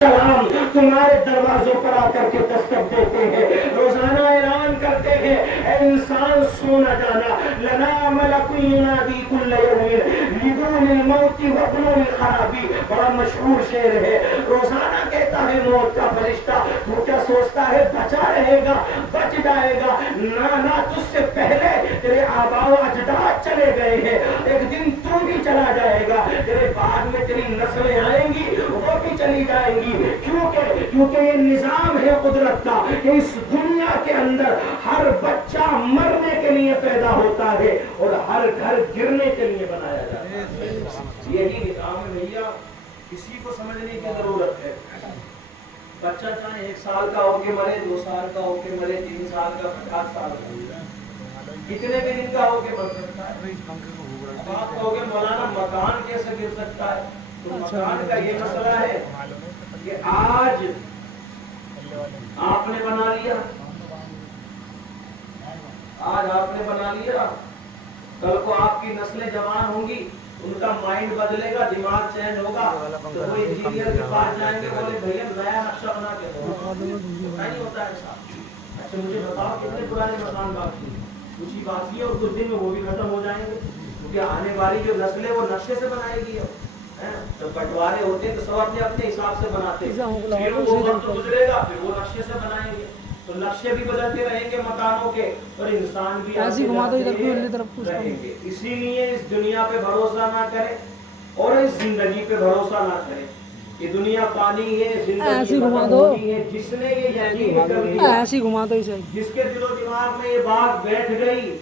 سلام تمہارے دروازوں پر آ کر کے دستک دیتے ہیں، روزانہ اعلان کرتے ہیں اے انسان سونا جانا، لنا ملک ینادی کل یوم لدون الموت وابن الخرابی، بڑا مشہور شعر ہے۔ روزانہ کہتا ہے موت کا فرشتہ، تو کیا سوچتا ہے بچا رہے گا، بچ جائے گا؟ نہ تجھ سے پہلے تیرے آباء و اجداد چلے گئے ہیں، ایک دن تو بھی چلا جائے گا، تیرے بعد میں تیری نسلیں آئیں گی وہ بھی چلی جائیں گی، کیونکہ یہ نظام ہے قدرت کا کہ اس دنیا کے اندر ہر بچہ مرنے کے لیے پیدا ہوتا ہے اور ہر گھر گرنے کے لیے بنایا جاتا ہے۔ یہی نظام ہے بھیا، کسی کو سمجھنے کی ضرورت ہے۔ بچہ چاہے 1 سال کا ہو کے مرے، 2 سال کا ہو کے مرے، 3 سال کا، 50 سال کا، کتنے بھی دن کا ہو کے مر سکتا ہے۔ بات ہو گئے مولانا مکان کیسے گر سکتا ہے، تو مکان کا یہ مسئلہ ہے کہ آج آپ نے بنا لیا، کل کو آپ کی نسلیں جوان ہوں گی، ان کا مائنڈ بدلے گا، دماغ چینج ہوگا، تو وہ انجینئر کے پاس جائیں گے، بولے بھیا نیا نقشہ بنا کے دو، نہیں ہوتا ہے صاحب۔ اچھا مجھے بتاؤ کتنے پرانے مکان باقی ہیں؟ کچھ ہی باقی ہے اور کچھ دن میں وہ بھی ختم ہو جائیں گے، کیونکہ آنے والی جو نسل ہے وہ نقشے سے بنائے گی۔ جب بٹوارے ہوتے ہیں تو سب اپنے اپنے حساب سے بناتے ہیں، پھر وہ وقت گزرے گا پھر وہ نقشے سے بنائیں گے، تو نقشے بھی بدلتے رہیں گے مکانوں کے، اور انسان بھی رہیں گے۔ اسی لیے اس دنیا پہ بھروسہ نہ کریں اور اس زندگی پہ بھروسہ نہ کریں۔ یہ دنیا فانی ہے، زندگی ختم ہونی ہے۔ جس نے یہ یقین کر لیا، جس کے دل و دماغ میں یہ بات بیٹھ گئی،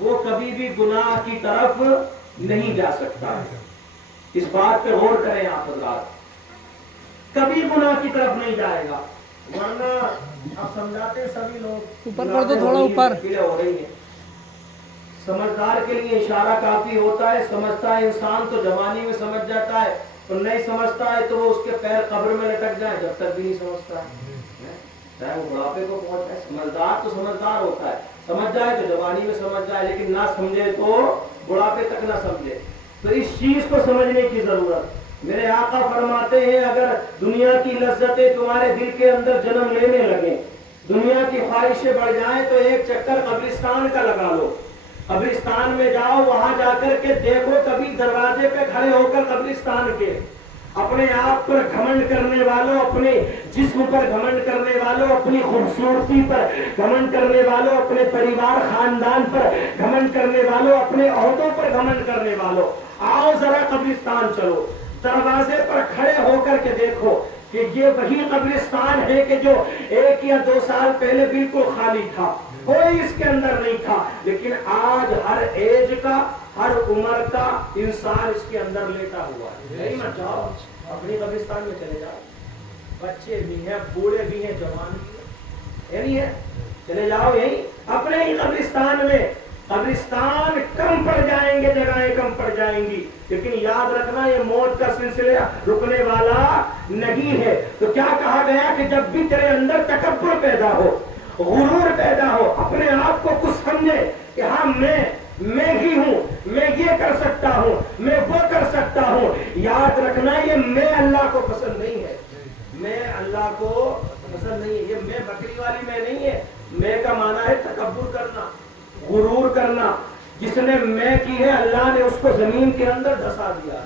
وہ کبھی بھی گناہ کی طرف نہیں جا سکتا ہے۔ اس بات پہ غور کریں آپ حضرات، کبھی گناہ کی طرف نہیں جائے گا، ورنہ اب سمجھاتے ہیں سبھی لوگ، اوپر کر دو تھوڑا اوپر، ہو رہی ہیں۔ سمجھدار کے لیے اشارہ کافی ہوتا ہے، سمجھتا ہے انسان تو جوانی میں سمجھ جاتا ہے، اور نہیں سمجھتا ہے تو وہ اس کے پیر قبر میں لٹک جائیں جب تک بھی نہیں سمجھتا ہے، چاہے وہ بڑھاپے کو پہنچ جائے۔ سمجھدار تو سمجھدار ہوتا ہے، سمجھ جائے تو جوانی میں سمجھ جائے، لیکن نہ سمجھے تو بڑھاپے تک نہ سمجھے۔ تو اس چیز کو سمجھنے کی ضرورت۔ میرے آقا فرماتے ہیں اگر دنیا کی لذتیں تمہارے دل کے اندر جنم لینے لگیں، دنیا کی خواہشیں بڑھ جائیں، تو ایک چکر قبرستان کا لگا لو۔ قبرستان میں جاؤ، وہاں جا کر کے دیکھو، کبھی دروازے پہ کھڑے ہو کر قبرستان کے اپنے آپ پر گھمنڈ کرنے والوں، اپنے جسم پر گھمنڈ کرنے والوں، اپنی خوبصورتی پر گھمنڈ کرنے والوں، اپنے پریوار خاندان پر گھمنڈ کرنے والوں، اپنے عہدوں پر گھمنڈ کرنے والوں، آؤ ذرا قبرستان چلو، دروازے پر کھڑے ہو کر کے دیکھو کہ یہ وہی قبرستان ہے کہ جو 1 یا 2 سال پہلے بالکل خالی تھا، کوئی اس کے اندر نہیں تھا، لیکن آج ہر ایج کا، ہر عمر کا انسان اس کے اندر لیٹا ہوا ہے۔ نہیں مت جاؤ اپنی قبرستان میں چلے جاؤ، بچے بھی ہیں، بوڑھے بھی ہیں، جوان بھی ہیں، نہیں ہے، چلے جاؤ یہی اپنے ہی قبرستان میں۔ قبرستان کم پڑ جائیں گے، جگہیں کم پڑ جائیں گی، لیکن یاد رکھنا یہ موت کا سلسلہ رکنے والا نہیں ہے۔ تو کیا کہا گیا کہ جب بھی تیرے اندر تکبر پیدا ہو، غرور پیدا ہو، اپنے آپ کو کچھ سمجھے کہ ہاں میں ہی ہوں، میں یہ کر سکتا ہوں، میں وہ کر سکتا ہوں، یاد رکھنا یہ میں اللہ کو پسند نہیں ہے، میں اللہ کو پسند نہیں ہے، یہ میں بکری والی میں نہیں ہے۔ میں کا معنی ہے تکبر کرنا، غرور کرنا۔ جس نے میں کی ہے اللہ نے اس کو زمین کے اندر دھسا دیا،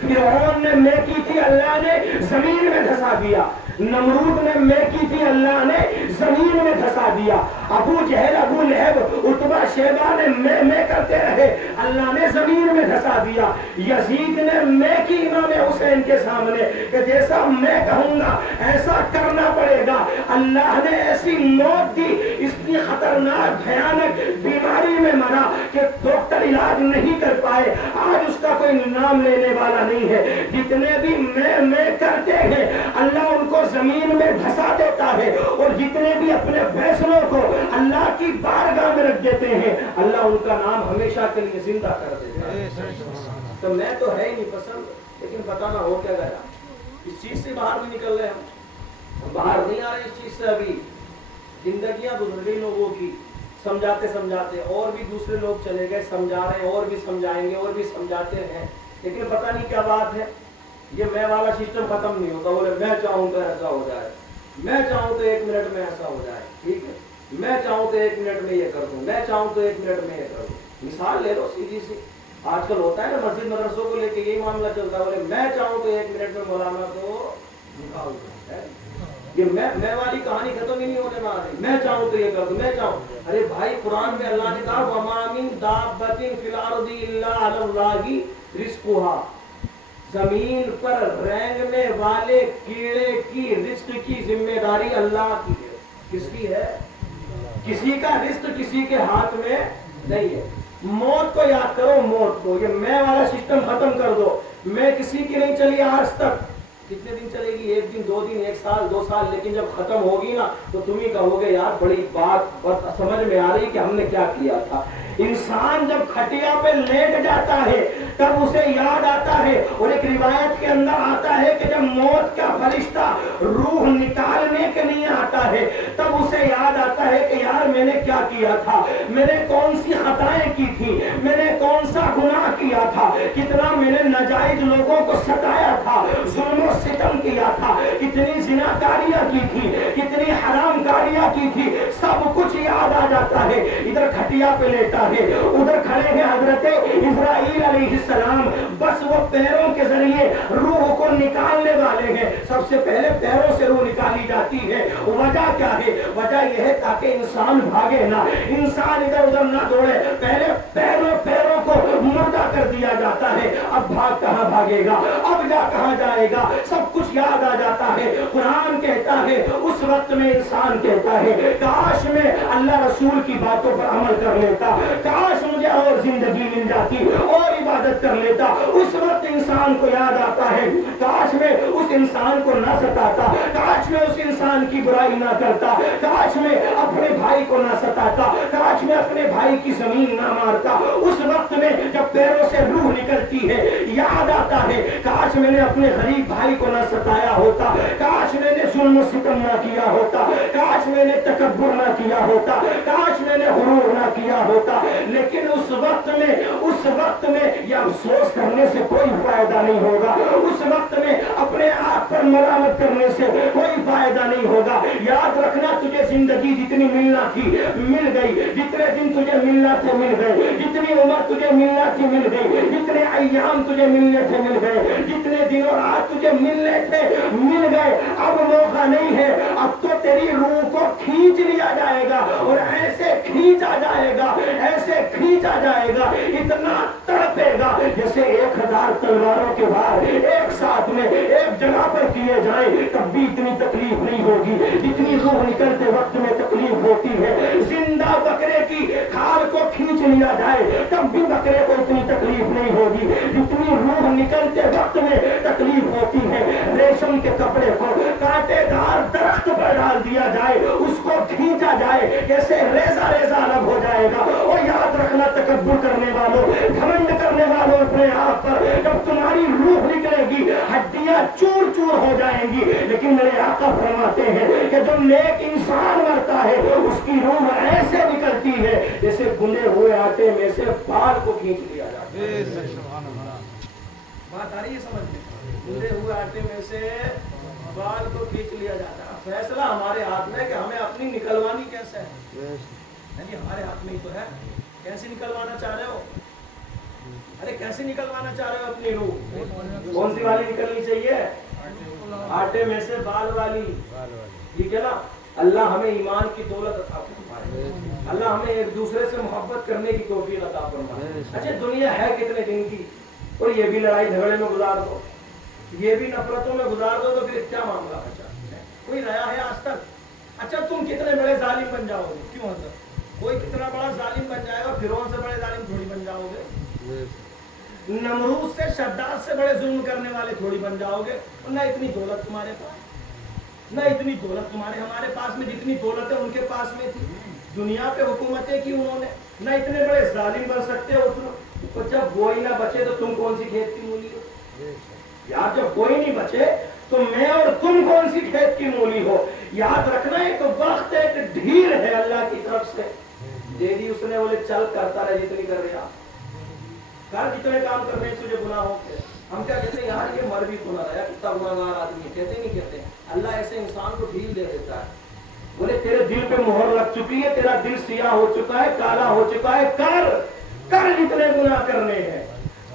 فرعون نے میں کی تھی اللہ نے زمین میں دھسا دیا، نمرود نے میں کی تھی اللہ نے زمین میں دھسا دیا، ابو جہل، ابو لہب، عتبہ، شیبہ نے میں کرتے رہے، اللہ نے زمین میں دھسا دیا۔ یزید نے میں کی امام حسین کے سامنے کہ جیسا میں کہوں گا ایسا کرنا پڑے گا، اللہ نے ایسی موت دی، اتنی خطرناک بھیانک بیماری میں مرا کہ ڈاکٹر علاج نہیں کر پائے، آج اس کا کوئی نام لینے والا نہیں ہے۔ جتنے بھی میں کرتے ہیں اللہ ان کو زمین میں دھسا دیتا ہے، اور جتنے بھی اپنے فیصلوں کو اللہ کی بارگاہ میں رکھ دیتے ہیں اللہ ان کا نام ہمیشہ کے لیے زندہ کر دیتا ہے۔ تو میں تو ہے ہی نہیں پسند، لیکن پتہ نہ ہو کیا گیا، اس چیز سے باہر نہیں نکل رہے ہم باہر نہیں آ رہے اس چیز سے۔ ابھی زندگیاں گزر گئی لوگوں کی، سمجھاتے سمجھاتے، اور بھی دوسرے لوگ چلے گئے، سمجھا رہے ہیں، اور بھی سمجھائیں گے، اور بھی سمجھاتے ہیں، لیکن پتہ نہیں کیا بات ہے، یہ میں والا سسٹم ختم نہیں ہوتا. بولے میں چاہوں تو ایسا ہو جائے, میں چاہوں تو 1 منٹ میں ایسا ہو جائے, ٹھیک ہے, میں چاہوں تو 1 منٹ میں یہ کر دوں, میں چاہوں تو 1 منٹ میں یہ کر دوں. مثال لے لو سیدھی سی, آج کل ہوتا ہے نا مسجد مدرسوں کو لے کے یہی معاملہ چلتا ہے. بولے میں چاہوں تو 1 منٹ میں مولانا کو نکال دوں. یہ میں والی کہانی ختم ہی نہیں ہونے والی. میں چاہوں تو یہ کر دوں, میں چاہوں. ارے بھائی قرآن میں اللہ نے کہا وَمَا مِن دَابَّةٍ فِي الْأَرْضِ إِلَّا عَلَى اللَّهِ رِزْقُهَا, زمین پر رینگنے والے کیڑے کی رزق کی ذمہ داری اللہ کی ہے. کس کی ہے؟ کسی کا رزق کسی کے ہاتھ میں نہیں ہے. موت کو یاد کرو, موت کو. یہ میں والا سسٹم ختم کر دو. میں کسی کی نہیں چلی آج تک. کتنے دن چلے گی؟ 1 دن 2 دن 1 سال 2 سال, لیکن جب ختم ہوگی نا تو تم ہی کہو گے یار بڑی بات سمجھ میں آ رہی کہ ہم نے کیا کیا تھا. انسان جب کھٹیا پہ لیٹ جاتا ہے تب اسے یاد آتا ہے, اور ایک روایت کے اندر آتا ہے کہ جب موت کا فرشتہ روح نکالنے کے لیے آتا ہے تب اسے یاد آتا ہے کہ یار میں نے کیا کیا تھا, میں نے کون سی خطائیں کی تھی, میں نے کون سا گناہ کیا تھا, کتنا میں نے ناجائز لوگوں کو ستایا تھا, ظلم و ستم کیا تھا, کتنی زناکاریاں کی تھی, کتنی حرام کاریاں کی تھی, سب کچھ یاد آ جاتا ہے. ادھر کھٹیا پہ لیٹا ہے, ادھر کھڑے ہیں حضرت اسرائیل علیہ السلام, بس وہ پیروں کے ذریعے روح کو نکالنے والے ہیں. سب سے پہلے پیروں سے روح نکالی جاتی ہے. وجہ کیا ہے؟ وجہ یہ ہے تاکہ انسان بھاگے نہ, انسان ادھر ادھر نہ دوڑے. پہلے پیروں کو مردہ کر دیا جاتا ہے. اب بھاگ کہاں بھاگے گا, اب جا کہاں جائے گا, سب کچھ یاد آ جاتا ہے. قرآن کہتا ہے اس وقت میں انسان کہتا ہے کاش میں اللہ رسول کی باتوں پر عمل کر لیتا, کاش مجھے اور زندگی مل جاتی اور عبادت کر لیتا. اس وقت انسان کو یاد آتا ہے کاش میں اس انسان کو نہ ستاتا, کاش میں اس انسان کی برائی نہ کرتا, کاش میں اپنے بھائی کو نہ ستاتا, کاش میں اپنے بھائی کی زمین نہ مارتا. اس وقت میں جب پیروں سے روح نکلتی ہے یاد آتا ہے کاش میں نے اپنے غریب بھائی کو نہ ستایا ہوتا, کاش میں نے ظلم و ستم نہ کیا ہوتا, کاش میں نے تکبر نہ کیا ہوتا, کاش میں نے غرور نہ کیا ہوتا. لیکن اس وقت میں یہ افسوس کرنے سے کوئی فائدہ نہیں ہوگا. اس وقت میں اپنے آپ پر ملامت کرنے سے کوئی فائدہ نہیں ہوگا. یاد رکھنا تجھے زندگی جتنی ملنا تھی مل گئی, جتنے دن تجھے ملنا تھے مل گئے, جتنی عمر تجھے ملنا تھی مل گئی, جتنے ایام تجھے ملنے تھے مل گئے, جتنے دن اور رات تجھے ملنے تھے مل گئے. اب موقع نہیں ہے, اب تو تیری روح کو کھینچ لیا جائے گا, اور ایسے کھینچا جائے گا, ایسے کھینچا جائے گا, اتنا تڑپے گا جیسے 1000 تلواروں کے وار ایک ساتھ میں ایک جگہ پر کیے جائیں تب بھی اتنی تکلیف نہیں ہوگی جتنی روح نکلتے وقت میں تکلیف ہوتی ہے. زندہ بکرے کی کھال کو کھینچ لیا جائے تب بھی بکرے کو اتنی تکلیف نہیں ہوگی جتنی روح نکلتے وقت میں تکلیف ہوتی ہے. ریشم کے کپڑے کو کانٹے دار درخت پر ڈال دیا جائے, اس کو کھینچا جائے کیسے ریزہ ریزہ الگ ہو جائے گا. اور یاد رکھنا تکبر کرنے والوں, گھمنڈ کرنے والوں اپنے آپ پر, جب تمہاری روح نکلے گی ہڈیاں چور چور ہو جائیں گی. لیکن میرے آقا فرماتے ہیں کہ جو نیک انسان مرتا ہے اس کی روح ایسے نکلتی ہے جیسے گنے ہوئے آٹے میں سے بال کو کھینچ لیا جاتا ہے. بات آ رہی ہے سمجھ میں؟ گنے ہوئے آٹے میں سے بال کو کھینچ لیا جاتا ہے. فیصلہ ہمارے ہاتھ میں کہ ہمیں اپنی نکلوانی کیسے ہے. نہیں ہمارے ہاتھ میں ہی تو ہے. کیسے نکلوانا چاہ رہے ہو؟ ارے کیسے نکلوانا چاہ رہے ہو اپنی روح؟ کون سی والی نکلنی چاہیے؟ آٹے میں سے بال والی. ٹھیک ہے نا. اللہ ہمیں ایمان کی دولت عطا فرمائے, اللہ ہمیں ایک دوسرے سے محبت کرنے کی توفیق عطا فرمائے. اچھا دنیا ہے کتنے دن کی, اور یہ بھی لڑائی جھگڑے میں گزار دو, یہ بھی نفرتوں میں گزار دو, تو پھر کیا معاملہ بچا؟ کوئی رہا ہے آج تک؟ اچھا تم کتنے بڑے ظالم بن جاؤ گے, کیوں حضرت کوئی کتنا بڑا ظالم بن جائے گا, فرعون سے بڑے ظالم تھوڑی بن جاؤ گے, نمرود سے شداد سے بڑے ظلم کرنے والے تھوڑی بن جاؤ گے. نہ اتنی دولت تمہارے پاس, نہ اتنی دولت ہمارے پاس میں جتنی دولت ہے ان کے پاس میں تھی. دنیا پہ حکومتیں کی انہوں نے, نہ اتنے بڑے ظالم بن سکتے ہو تم. جب وہی نہ بچے تو تم کون سی کھیت کی مولی ہو یار؟ جب کوئی نہیں بچے تو میں اور تم کون سی کھیت کی مولی ہو؟ یاد رکھنا ایک وقت ایک ڈھیل ہے اللہ کی طرف سے دے دی اس نے, بولے چل کرتا رہے جتنی کر رہا کر, جتنے کام کر رہے ہیں تجھے گناہ ہو کے. ہم کیا کہتے ہیں یار یہ مر بھی تو نہ رہا, کتنا گناہگار آدمی ہے, کہتے نہیں کہتے. اللہ ایسے انسان کو ڈھیل دے دیتا ہے, بولے تیرے دل پہ مہر لگ چکی ہے, تیرا دل سیاہ ہو چکا ہے, کالا ہو چکا ہے, کر جتنے گناہ کرنے ہیں,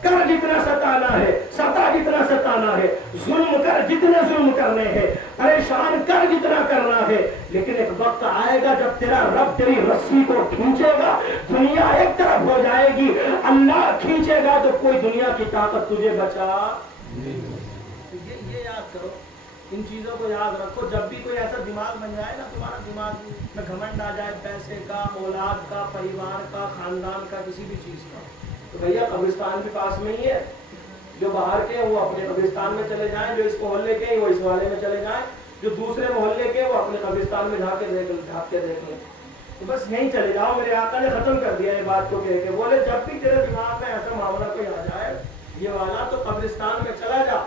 کر جتنا ستانا ہے, ستا جتنا ستانا ہے, ظلم کر جتنے ظلم کرنے ہیں, پریشان کر جتنا کرنا ہے. لیکن ایک وقت آئے گا جب تیرا رب تیری رسی کو کھینچے گا, دنیا ایک طرف ہو جائے گی, اللہ کھینچے گا تو کوئی دنیا کی طاقت تجھے بچا. یہ یاد کرو, ان چیزوں کو یاد رکھو. جب بھی کوئی ایسا دماغ بن جائے نا, تمہارا دماغ میں گھمنڈ آ جائے پیسے کا, اولاد کا, پریوار کا, خاندان کا, کسی بھی چیز کا, تو بھیا قبرستان بھی پاس میں ہی ہے. جو باہر کے ہیں وہ اپنے قبرستان میں چلے جائیں, جو اس محلے کے ہیں وہ اس والے میں چلے جائیں, جو دوسرے محلے کے ہیں وہ اپنے قبرستان میں جھانک کے دیکھ لیں. تو بس یہیں چلے جاؤ. میرے آقا نے ختم کر دیا یہ بات کو کہہ کے, بولے جب بھی تیرے دماغ میں ایسا معاملہ کوئی آ جائے یہ والا, تو قبرستان میں چلا جا,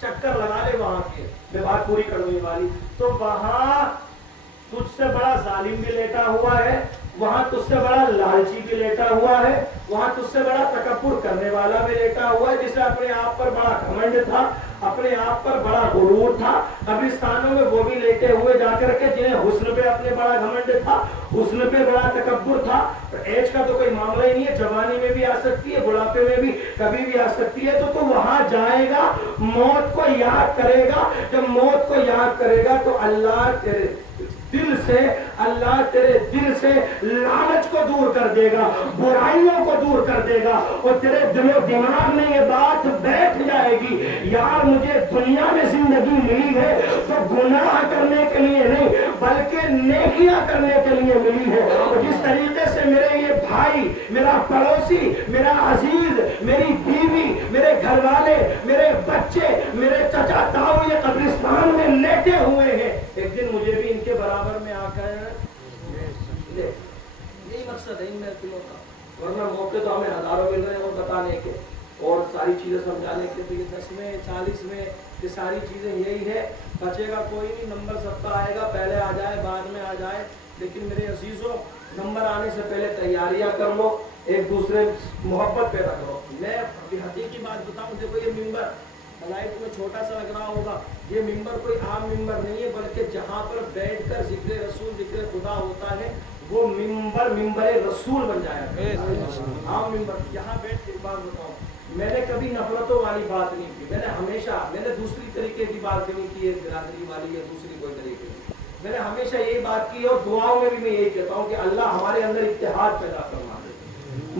چکر لگا لے وہاں کے. میں بات پوری کر دوں یہ والی, تو وہاں تجھ سے بڑا ظالم بھی لیٹا ہوا ہے, وہاں تجھ سے بڑا لالچی بھی لیٹا ہوا ہے, وہاں تجھ سے بڑا تکبر کرنے والا بھی لیٹا ہوا ہے, جسے اپنے آپ پر بڑا گھمنڈ تھا, اپنے آپ پر بڑا غرور تھا. قبرستانوں میں وہ بھی لیٹے ہوئے جا کر کے جنہیں حسن پہ اپنے بڑا گھمنڈ تھا, حسن پہ بڑا تکبر تھا. ایج کا تو کوئی معاملہ ہی نہیں ہے, جوانی میں بھی آ سکتی ہے, بڑھاپے میں بھی کبھی بھی آ سکتی ہے. تو وہاں جائے گا, موت کو یاد کرے گا. جب موت کو یاد کرے گا تو اللہ تیرے دل سے لالچ کو دور کر دے گا, برائیوں کو دور کر دے گا, اور تیرے دل و دماغ میں یہ بات بیٹھ جائے گی, یار مجھے دنیا میں زندگی ملی ہے تو گناہ کرنے کے لیے نہیں بلکہ نیکیاں کرنے کے لیے ملی ہے. اور جس طریقے سے میرے یہ بھائی, میرا پڑوسی, میرا عزیز, میری بیوی, میرے گھر والے, میرے بچے, میرے چچا تاؤ یہ قبرستان میں لیٹے ہوئے ہیں, ایک دن مجھے بھی ان کے برابر میں آ کر یہی مقصد ہے ان محفلوں کا. ورنہ موقع تو ہمیں ہزاروں مل رہے ہیں اور بتانے کے اور ساری چیزیں سمجھانے کے, تو یہ 10 میں 40 میں یہ ساری چیزیں یہی ہے. بچے گا کوئی نہیں, نمبر سب کا آئے گا, پہلے آ جائے بعد میں آ جائے. لیکن میرے عزیزوں, نمبر آنے سے پہلے تیاریاں کر لو, ایک دوسرے محبت پیدا کرو. میں حقیقی بات بتاؤں, دیکھو یہ ممبر بھلائی تمہیں چھوٹا سا لگ رہا ہوگا, یہ ممبر کوئی عام ممبر نہیں ہے, بلکہ جہاں پر بیٹھ کر ذکر رسول, ذکر خدا ہوتا ہے, وہ ممبر رسول بن جائے. عام ممبر یہاں بیٹھ کے بات بتاؤں, میں نے کبھی نفرتوں والی بات نہیں کی. میں نے دوسری طریقے کی بات نہیں کی ہے, برادری والی یا دوسری کوئی طریقے کی. میں نے ہمیشہ یہی بات کی, اور دعاؤں میں بھی میں یہی کہتا ہوں کہ اللہ ہمارے اندر اتحاد پیدا فرما دے,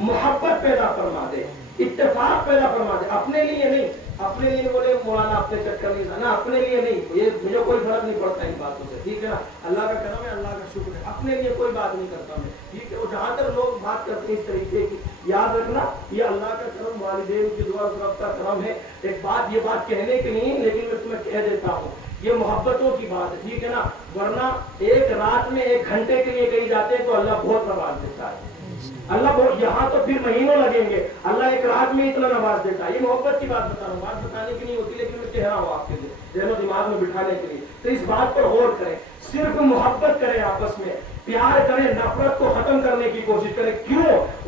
محبت پیدا فرما دے, اتفاق پیدا فرما دے. اپنے لیے نہیں, اپنے لیے بولے مولانا اپنے چکر نہیں تھا نا, اپنے لیے نہیں, یہ مجھے کوئی فرق نہیں پڑتا ان باتوں سے, ٹھیک ہے نا, اللہ کا کرم ہے, اللہ کا شکر ہے, اپنے لیے کوئی بات نہیں کرتا میں, ٹھیک ہے. اور جہاں تک لوگ بات کرتے ہیں اس طریقے کی, یاد رکھنا یہ اللہ کا کرم, والدین کی دعا رب کا کرم ہے. ایک بات, یہ بات کہنے کی نہیں, لیکن میں تمہیں کہہ دیتا ہوں, یہ محبتوں کی بات ہے, ٹھیک ہے نا. ورنہ ایک رات میں 1 گھنٹے کے لیے کہیں جاتے ہیں تو اللہ بہت نواز دیتا ہے. اللہ بہت, یہاں تو پھر مہینوں لگیں گے, اللہ 1 رات میں اتنا نواز دیتا ہے. یہ محبت کی بات بتا رہا ہوں, بات بتانے کی نہیں ہوتی, لیکن میں کہہ رہا ہوں آپ کے لیے, ذہن و دماغ میں بٹھانے کے لیے. تو اس بات پر غور کریں, صرف محبت کریں, آپس میں پیار کریں, نفرت کو ختم کرنے کی کوشش کریں. کیوں,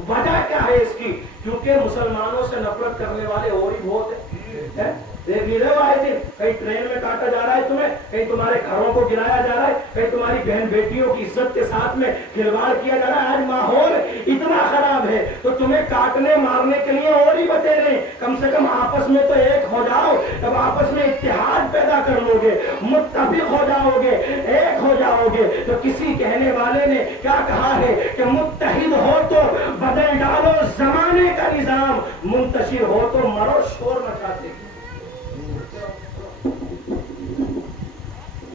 وجہ کیا ہے اس کی؟ کیونکہ مسلمانوں سے نفرت کرنے والے اور ہی بہت ہیں. دیکھ نہیں رہے آئے دن, کہیں ٹرین میں کاٹا جا رہا ہے تمہیں, کہیں تمہارے گھروں کو گرایا جا رہا ہے, کہیں تمہاری بہن بیٹیوں کی عزت کے ساتھ میں کھلواڑ کیا جا رہا ہے. آج ماحول اتنا خراب ہے تو تمہیں کاٹنے مارنے کے لیے اور ہی بتے رہے. کم سے کم آپس میں تو ایک ہو جاؤ. جب آپس میں اتحاد پیدا کر لو گے, متفق ہو جاؤ گے, ایک ہو جاؤ گے, تو کسی کہنے والے نے کیا کہا ہے کہ متحد ہو تو بدل ڈالو زمانے کا نظام, منتشر ہو تو مرو شور مچاتے.